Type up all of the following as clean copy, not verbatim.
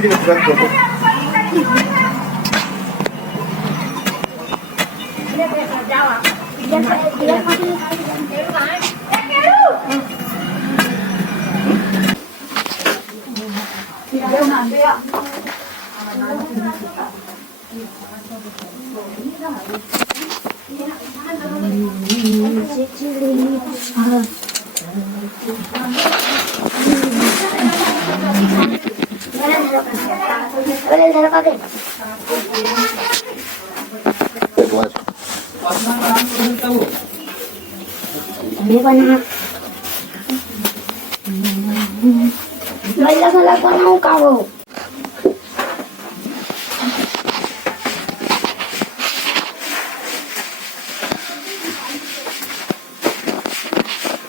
दिन रख दो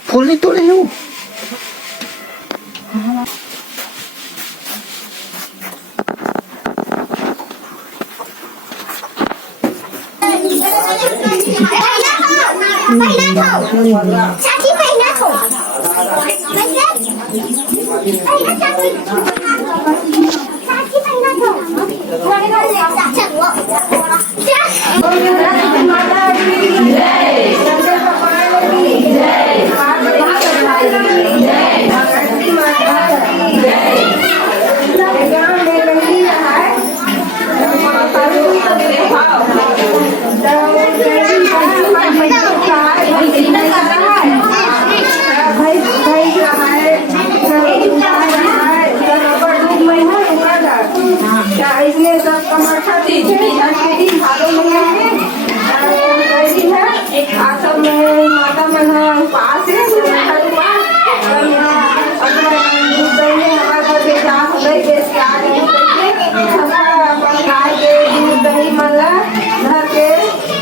फूल नहीं तोड़े हो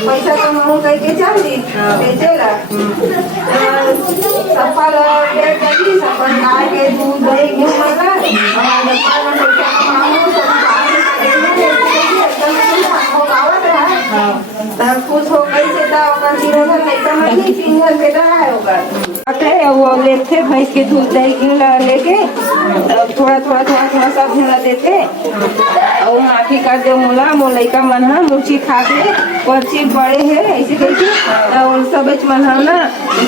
पैसा कमाऊं कह के चल दी बेचेला सफल पेट करी सफल गाय के दूध दही घी मला और पैसा कमाऊं सब कुछ हो गई से ता ओकर जीरो में पैसा नहीं 3 घर के रहा है ओकर आते वो लेते भैंस के दूध दही घी लेके थोड़ा सब ढेला देते और माफी कर दे मोला मोर लइका मन हा मुर्ची खा के पर्ची बड़े है ऐसे कैसे और सब मन हा ना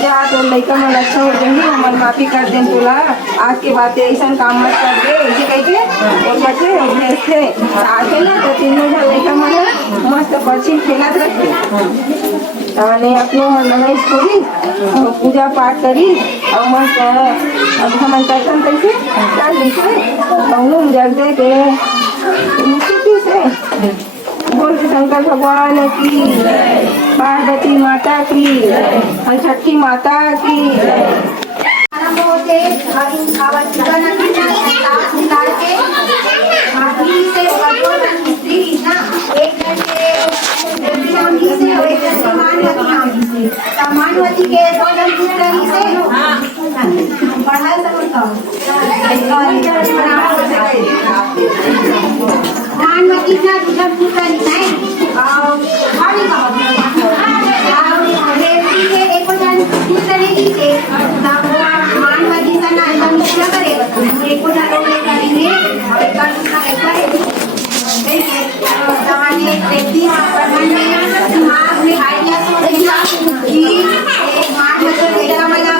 जा तो लइका मन अच्छा हो जाएंगे हमर माफी कर दे तोला आज के बाद ऐसा काम मत कर दे ऐसे कैसे और बच्चे भेजते आके ना तो 3 लइका मन मस्त पर्ची खेलत रखते ताने अपनो नहाई छोड़ी पूजा पाठ करी और मस्त हम दर्शन कैसे चल लिखे कहूँ जग दे के से बोल शंकर भगवान की पार्वती माता की छठी माता की मानवती के पढ़ाई मानवती ना दूसरा दूसरा नहीं मानवती का ना क्या करेगा एक करेंगे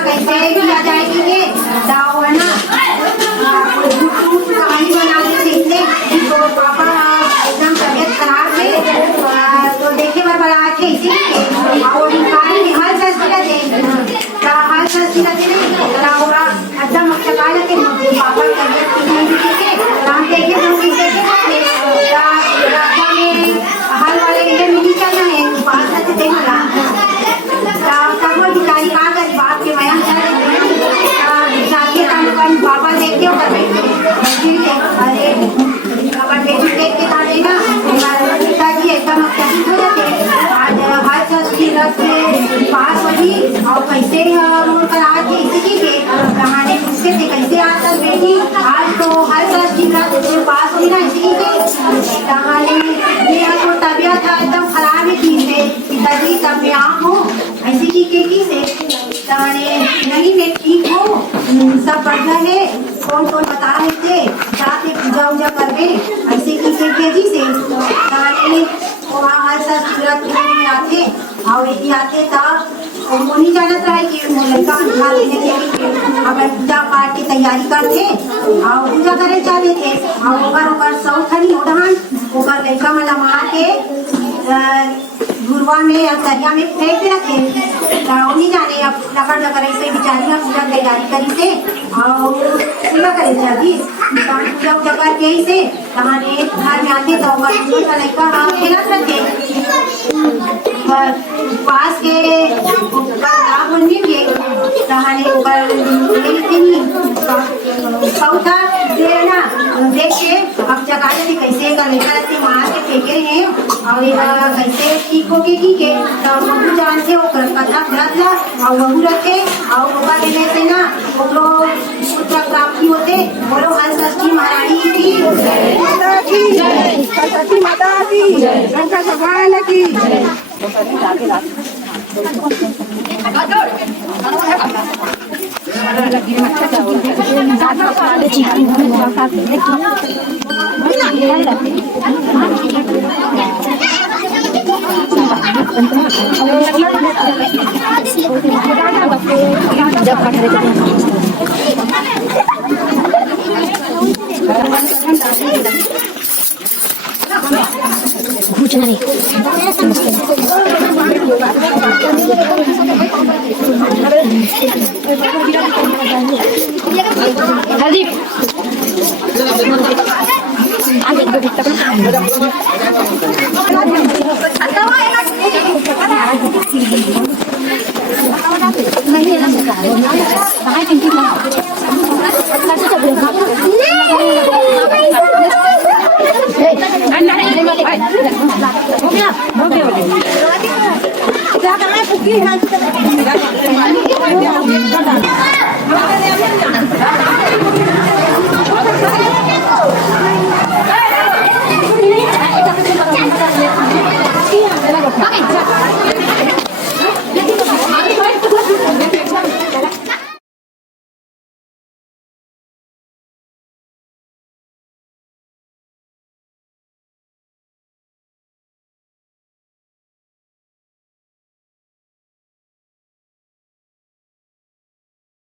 कैसे किया जाएगी दाव है ना कहानी बना देते तो पापा एकदम तबियत खराब है तो देखे बड़ा थे और हर सस्ती एकदम पापा तबियत राम देखे हल वाले मिली चलना है पास भिखारी कहाँ गए बाप के बयान पापा देखते हो कर अरे पापा देख के था देगा पिताजी एकदम चकित हो जाते आज हर चीज से पास होगी और कैसे रोड पर आज इसी के कहानी पूछते थे कैसे आता बेटी आज तो हर चीज से पास होगी ना इसी के कहानी मेरा तो तबियत एकदम खराब ही थी पिताजी तब मैं हो ऐसी की से नहीं मैं ठीक हूँ सब बढ़िया है कौन बता रहे थे जाते पूजा पूजा उजा करके ऐसे किसे तेजी से ताने वहाँ हर साल शिवरात्रि में आते और यदि आते तब वो नहीं जानत रहे कि वो लड़का उठा लेने के लिए अब पूजा पाठ की तैयारी करते और पूजा करे जाते थे और ओकर सौखनी उड़ान ओकर लड़का मला मार के गुरुआ में या सरिया में फेंक रखे तो नहीं जाने अब लकड़ ऐसे बिचारी पूजा तैयारी करी से और पूजा करे जाती पूजा उजा करके ही से कहानी घर में आते तो लड़का खेलत रहते पास के मंदिर के कहानी सौथा देना देख के अब जगह से कैसे लड़का मार के फेंके हैं और कैसे ठीक होके की के तो वह जान से कथा रखला और वह रखे और होगा देने से ना वो लोग पुत्र प्राप्ति होते बोलो हर षष्ठी महारानी की माता की जय, सरस्वती माता की जय, शंकर भगवान की जय। Jangan